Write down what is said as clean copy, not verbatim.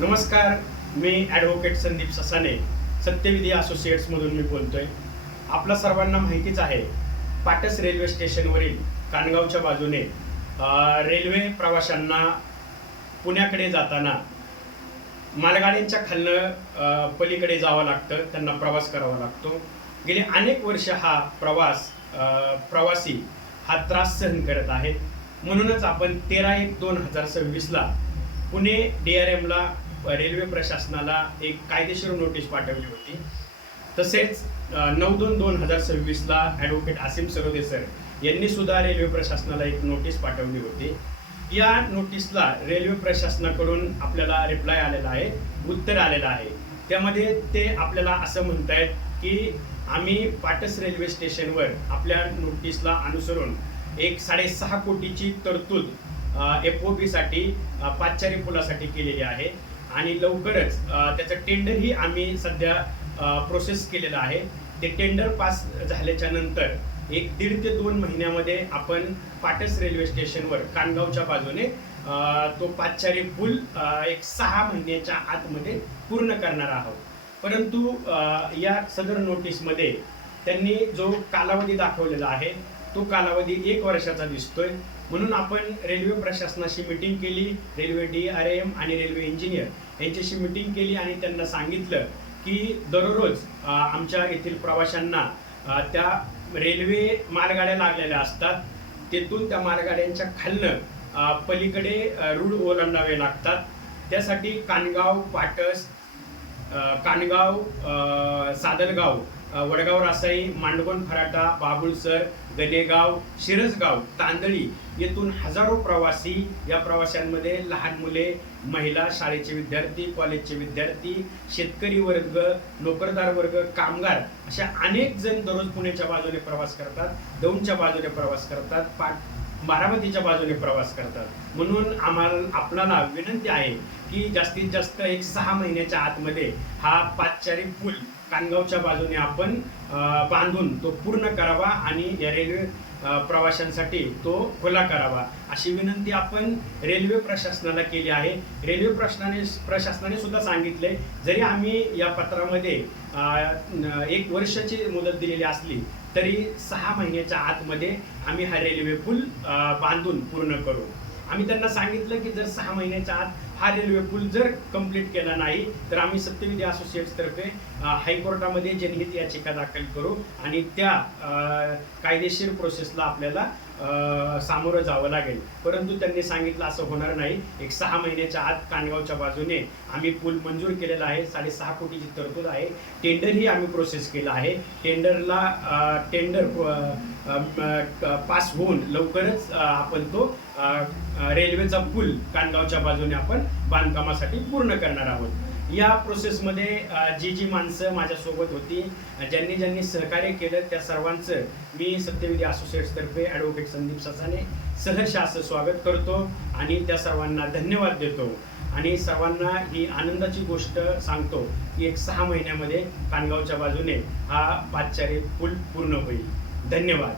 नमस्कार, मी ॲडव्होकेट संदीप ससाने, सत्यविधी असोसिएट्समधून मी बोलतोय. आपल्या सर्वांना माहितीच आहे, पाटस रेल्वे स्टेशनवरील कानगावच्या बाजूने रेल्वे प्रवाशांना पुण्याकडे जाताना मालगाड्यांच्या खालनं पलीकडे जावं लागतं, त्यांना प्रवास करावा लागतो. गेले अनेक वर्ष हा प्रवासी हा त्रास सहन करत आहेत. म्हणूनच आपण 13/1/2026ला पुणे DRMला रेल्वे प्रशासनाला एक कायदेशीर नोटीस पाठवली होती. तसेच 9/2/2026ला ॲडव्होकेट आसिम सरोदे सर यांनी सुद्धा रेल्वे प्रशासनाला एक नोटीस पाठवली होती. या नोटीसला रेल्वे प्रशासनाकडून आपल्याला रिप्लाय आलेला आहे, उत्तर आलेलं आहे. त्यामध्ये ते आपल्याला असं म्हणतायत की आम्ही पाटस रेल्वे स्टेशनवर आपल्या नोटीसला अनुसरून एक 6.5 कोटीची तरतूद FOB-साठी पादचारी पुलासाठी केलेली आहे आणि लवकरच त्याचं टेंडरही आम्ही सध्या प्रोसेस केलेलं आहे. ते टेंडर पास झाल्याच्या नंतर 1.5 ते 2 महिन्यामध्ये आपण पाटस रेल्वे स्टेशनवर कानगावच्या बाजूने तो पादचारी पूल एक 6 महिन्याच्या आतमध्ये पूर्ण करणार आहोत. परंतु या सदर नोटीसमध्ये त्यांनी जो कालावधी दाखवलेला आहे तो कालावधी 1 वर्षाचा दिसतोय. म्हणून आपण रेल्वे प्रशासनाशी मीटिंग केली, रेल्वे DRM आणि रेल्वे इंजिनियर यांच्याशी मीटिंग केली आणि त्यांना सांगितलं की दररोज आमच्या येथील प्रवाशांना त्या रेल्वे मालगाड्या लागलेल्या असतात, तेथून त्या मालगाड्यांच्या खालनं पलीकडे रूळ ओलांडावे लागतात. त्यासाठी कानगाव, पाटस, कानगाव, सादलगाव, वडगाव रासाई, मांडवण फराटा, बाबुळसर, गणेगाव, शिरसगाव, तांदळी येथून हजारो प्रवासी, या प्रवाशांमध्ये लहान मुले, महिला, शाळेचे विद्यार्थी, कॉलेजचे विद्यार्थी, शेतकरी वर्ग, नोकरदार वर्ग, कामगार अशा अनेक जण दररोज पुण्याच्या बाजूने प्रवास करतात, दौंडच्या बाजूने प्रवास करतात, बारामतीच्या बाजूने प्रवास करतात. म्हणून आपल्याला विनंती आहे की जास्तीत जास्त एक 6 महिन्याच्या आतमध्ये हा पादचारी पूल कानगावच्या बाजूने आपण बांधून तो पूर्ण करावा आणि या रेल्वे प्रवाशांसाठी तो खुला करावा अशी विनंती आपण रेल्वे प्रशासनाला केली आहे. रेल्वे प्रशासनाने सुद्धा सांगितले, जरी आम्ही या पत्रामध्ये 1 वर्षाची मुदत दिलेली असली तरी 6 महिन्याच्या आतमध्ये आम्ही हा रेल्वे पूल बांधून पूर्ण करू. आम्ही त्यांना सांगितलं की जर 6 महिन्याच्या आत हा रेल्वे पूल जर कंप्लीट केला नाही तर आम्ही सत्यविधी असोसिएट्सतर्फे हायकोर्टामध्ये जनहित याचिका दाखल करू आणि त्या कायदेशीर प्रोसेसला आपल्याला सामोरं जावं लागेल. परंतु त्यांनी सांगितलं असं होणार नाही. एक 6 महिन्याच्या आत कानगावच्या बाजूने आम्ही पूल मंजूर केलेला आहे. 6.5 कोटीची तरतूद आहे. टेंडरही आम्ही प्रोसेस केलं आहे. टेंडर पास होऊन लवकरच आपण तो रेल्वेचा पूल कानगावच्या बाजूने आपण बांधकामासाठी पूर्ण करणार आहोत. या प्रोसेसमध्ये जी माणसं माझ्यासोबत होती, ज्यांनी सहकार्य केलं, त्या सर्वांचं मी सत्यविधी असोसिएट्सतर्फे ॲडव्होकेट संदीप ससाने सहर्ष असं स्वागत करतो आणि त्या सर्वांना धन्यवाद देतो आणि सर्वांना ही आनंदाची गोष्ट सांगतो की एक 6 महिन्यामध्ये कानगावच्या बाजूने हा पादचारी पूल पूर्ण होईल. धन्यवाद.